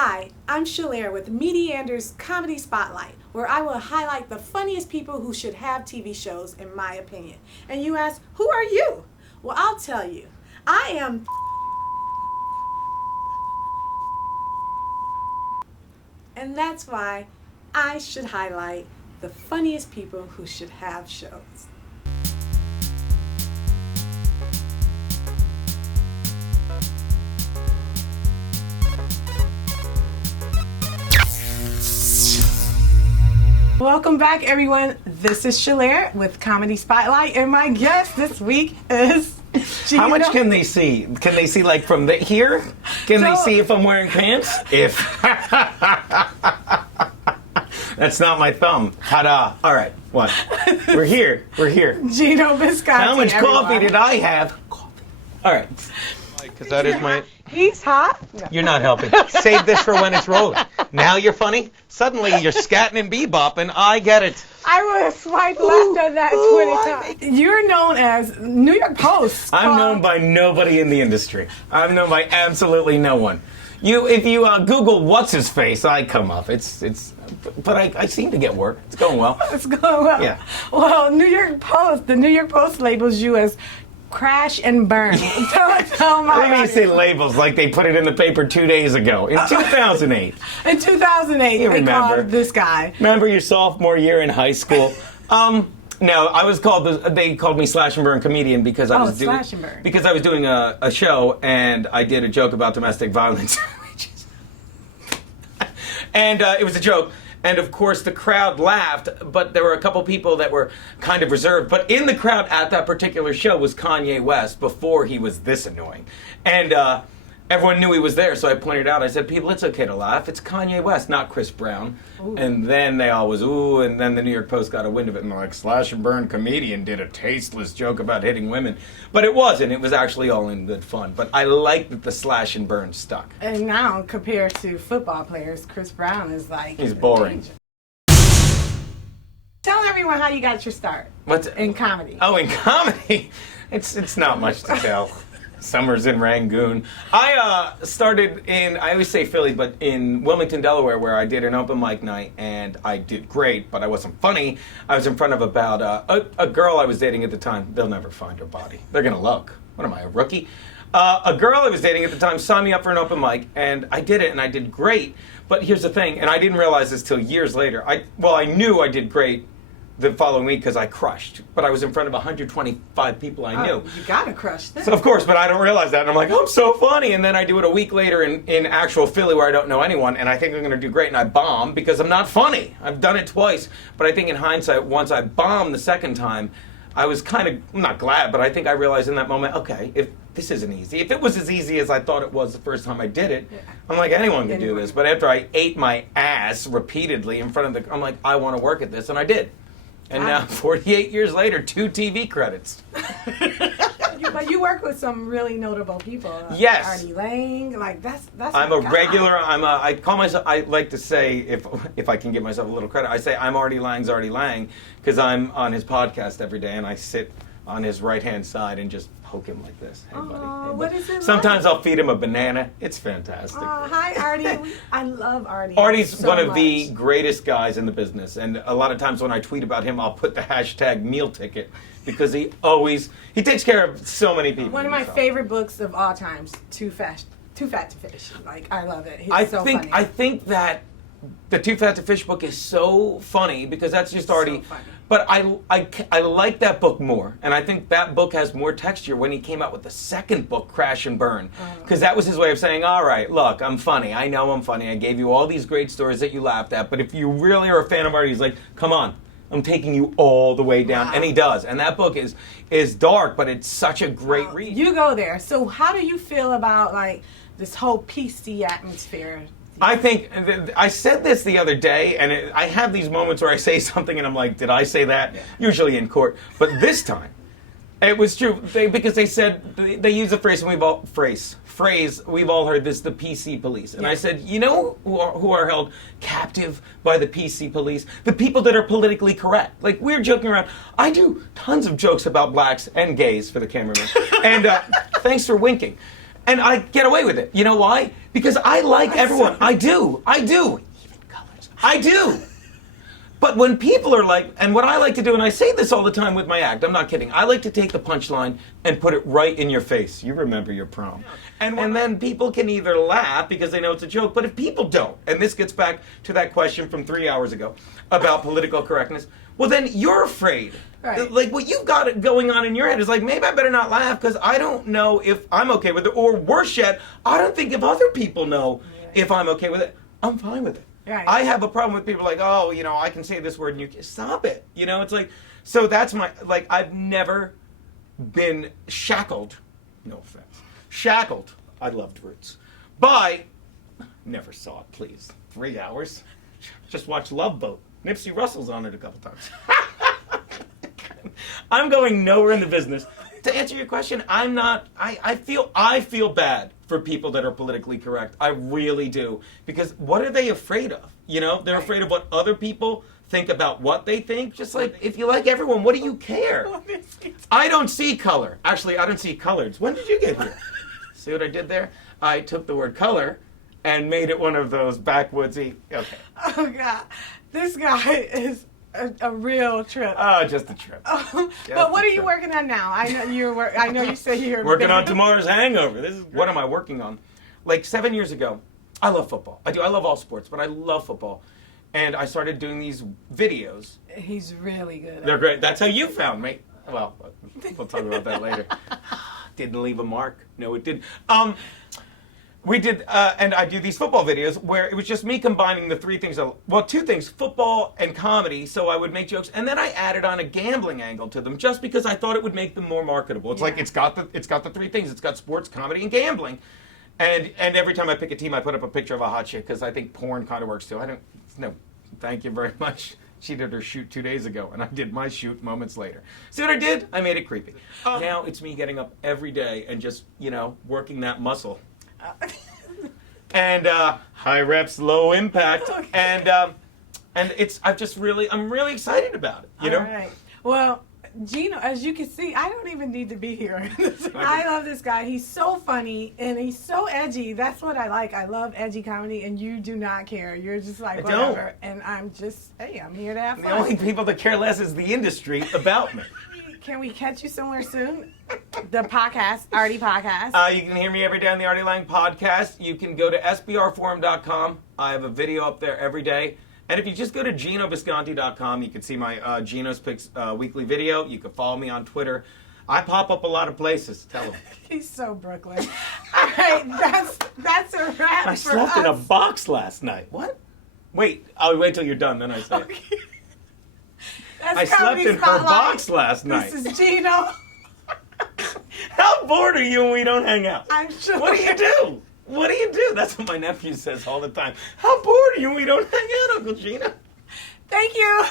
Hi, I'm Chalarious with Mediander's Comedy Spotlight, where I will highlight the funniest people who should have TV shows, in my opinion. And you ask, who are you? Well, I'll tell you. I am... And that's why I should highlight the funniest people who should have shows. Welcome back, everyone. This is Chalarious with Comedy Spotlight, and my guest this week is Geno. How much can they see? Can they see like from here? Can they see if I'm wearing pants? If that's not my thumb. Ta-da! All right, what? We're here. We're here. Geno Bisconte. How much everyone. coffee did I have? Coffee. All right. Because that is my... He's hot. You're not helping. Save this for when it's rolling. Now you're funny. Suddenly you're scatting and bebopping. I get it. I would have swiped left on that 20 times. You're known as New York Post. I'm known by nobody in the industry. I'm known by absolutely no one. If you Google what's his face, I come up. But I seem to get work. It's going well. It's going well. Yeah. Well, the New York Post labels you as crash and burn. Tell Let me say labels like they put it in the paper 2 days ago. In 2008. In 2008, You they remember. called this guy. Remember your sophomore year in high school? No, I was called. They called me Slash and Burn comedian because I was doing Slash and Burn. because I was doing a show and I did a joke about domestic violence, and it was a joke. And of course, the crowd laughed, but there were a couple people that were kind of reserved. But in the crowd at that particular show was Kanye West before he was this annoying. And everyone knew he was there, so I pointed out, I said, people, it's okay to laugh. It's Kanye West, not Chris Brown. Ooh. And then they all was, ooh, and then the New York Post got a wind of it, and they're like, Slash and Burn comedian did a tasteless joke about hitting women. But it wasn't. It was actually all in good fun. But I like that the Slash and Burn stuck. And now, compared to football players, Chris Brown is like... He's boring. Tell everyone how you got your start. In comedy. Oh, in comedy? It's not much to tell. Summers in Rangoon. I started in, I always say Philly, but in Wilmington, Delaware, where I did an open mic night, and I did great, but I wasn't funny. I was in front of about a girl I was dating at the time. They'll never find her body. They're going to look. What am I, a rookie? A girl I was dating at the time signed me up for an open mic, and I did it, and I did great. But here's the thing, and I didn't realize this till years later. I knew I did great the following week because I crushed, but I was in front of 125 people I knew. You gotta crush this. So of course, but I don't realize that, and I'm like, I'm so funny, and then I do it a week later in actual Philly where I don't know anyone, and I think I'm going to do great, and I bomb because I'm not funny. I've done it twice, but I think in hindsight, once I bombed the second time, I was kind of, I'm not glad, but I think I realized in that moment, okay, if this isn't easy. If it was as easy as I thought it was the first time I did it, I'm like, anyone can do this. But after I ate my ass repeatedly in front of the, I'm like, I want to work at this, and I did. And now, 48 years later, 2 TV credits. But you work with some really notable people. Yes. Artie Lange, like that's. I'm a regular. I call myself. I like to say, if I can give myself a little credit, I say I'm Artie Lange's Artie Lange because I'm on his podcast every day and I sit on his right hand side and just poke him like this. Hey, buddy. Hey, buddy. What is it Sometimes I'll feed him a banana. It's fantastic. Hi, Artie. I love Artie. Artie's so one of much. the greatest guys in the business, and a lot of times when I tweet about him, I'll put the hashtag meal ticket because he takes care of so many people. One of my favorite books of all times, Too Fat to Fish. Like, I love it. He's so funny. I think that the Too Fat to Fish book is so funny because that's just Artie. So funny. But I like that book more, and I think that book has more texture when he came out with the second book, Crash and Burn, because that was his way of saying, all right, look, I'm funny. I know I'm funny. I gave you all these great stories that you laughed at, but if you really are a fan of Artie, he's like, come on. I'm taking you all the way down, and he does. And that book is dark, but it's such a great read. You go there. So how do you feel about like this whole PC atmosphere? I think, I said this the other day, and I have these moments where I say something and I'm like, did I say that? Yeah. Usually in court. But this time, it was true. Because they said, they use the phrase, and we've all heard this, the PC police. And I said, you know who are held captive by the PC police? The people that are politically correct. Like, we're joking around. I do tons of jokes about blacks and gays for the cameraman. And thanks for winking. And I get away with it. You know why? Because I like everyone. I do. Even colors. I do. But when people are like, and what I like to do, and I say this all the time with my act, I'm not kidding, I like to take the punchline and put it right in your face. You remember your prom. And then people can either laugh because they know it's a joke, but if people don't, and this gets back to that question from 3 hours ago about political correctness, well then you're afraid. Right. Like what you've got going on in your head is like, maybe I better not laugh because I don't know if I'm okay with it, or worse yet, I don't think if other people know if I'm okay with it. I'm fine with it. Right. I have a problem with people like, oh, you know, I can say this word and you can stop it. You know, it's like, so that's my, like, I've never been shackled, no offense, shackled, I loved Roots, by, never saw it, please, 3 hours, just watch Love Boat. Nipsey Russell's on it a couple times. I'm going nowhere in the business. To answer your question, I'm not, I feel bad for people that are politically correct. I really do. Because what are they afraid of? You know, they're afraid of what other people think about what they think. Just like, if you like everyone, what do you care? I don't see color. Actually, I don't see colors. When did you get here? See what I did there? I took the word color and made it one of those backwoodsy, okay. Oh, God. This guy is a real trip. Oh, just a trip. But what are you working on now? I know you say you're working on tomorrow's hangover. This is what am I working on? Like 7 years ago, I love football. I do. I love all sports, but I love football. And I started doing these videos. He's really good. They're great. That's how you found me. Well, we'll talk about that later. Didn't leave a mark. No, it didn't. We did, and I do these football videos where it was just me combining the three things. Well, two things, football and comedy. So I would make jokes, and then I added on a gambling angle to them, just because I thought it would make them more marketable. It's like it's got the three things. It's got sports, comedy, and gambling. And every time I pick a team, I put up a picture of a hot chick because I think porn kind of works too. No, thank you very much. She did her shoot 2 days ago, and I did my shoot moments later. See what I did? I made it creepy. Now it's me getting up every day and just, working that muscle. And high reps, low impact, Okay. and I'm really excited about it. You know. All right. Well, Geno, as you can see, I don't even need to be here. I love this guy. He's so funny and he's so edgy. That's what I like. I love edgy comedy, and you do not care. You're just like, whatever. And I'm just, hey, I'm here to have fun. The only people that care less is the industry about me. Can we catch you somewhere soon? The podcast, Artie Podcast. You can hear me every day on the Artie Lange Podcast. You can go to sbrforum.com. I have a video up there every day. And if you just go to genobisconte.com, you can see my Geno's Picks weekly video. You can follow me on Twitter. I pop up a lot of places. Tell them. He's so Brooklyn. All right, that's a wrap I slept in a box last night. What? Wait, I'll wait till you're done, then I say it. I slept in her box last night. This is Geno. How bored are you when we don't hang out? I'm sure. What do you do? What do you do? That's what my nephew says all the time. How bored are you when we don't hang out, Uncle Geno? Thank you.